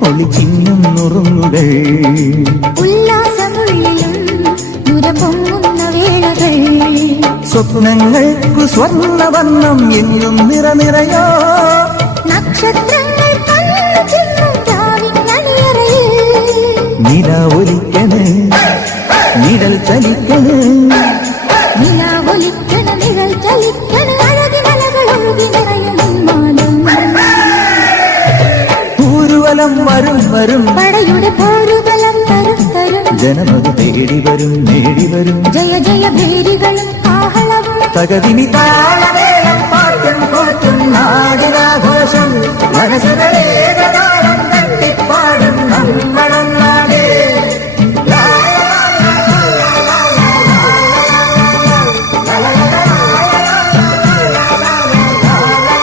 ഒളിച്ചിന്നും നുറുങ്ങുകൾ ഉല്ലാസമുള്ളിലും നുരപൊങ്ങുന്ന വേളകൾ സ്വപ്നങ്ങൾക്കു സ്വർണ്ണവർണ്ണം എങ്ങും നിറനിറയോ നക്ഷത്രങ്ങൾ നില ഒലിക്കണ് നിഴൽ ചലിക്കണ് നിഴൽ ചലിക്കണ് അഴകിനലകളൊഴുകി നിറയും പൂരുവലം വരും വരും പടയുടെ പോരുബലം തരും തരും ജനമത് തേടി വരും നേടി വരും ജയ ജയ ഭേരികളും ആഹളവും തകതിനി താളമേളം പാട്ടും കൂട്ടും നാടിനാഘോഷം മനസ്സുകളേക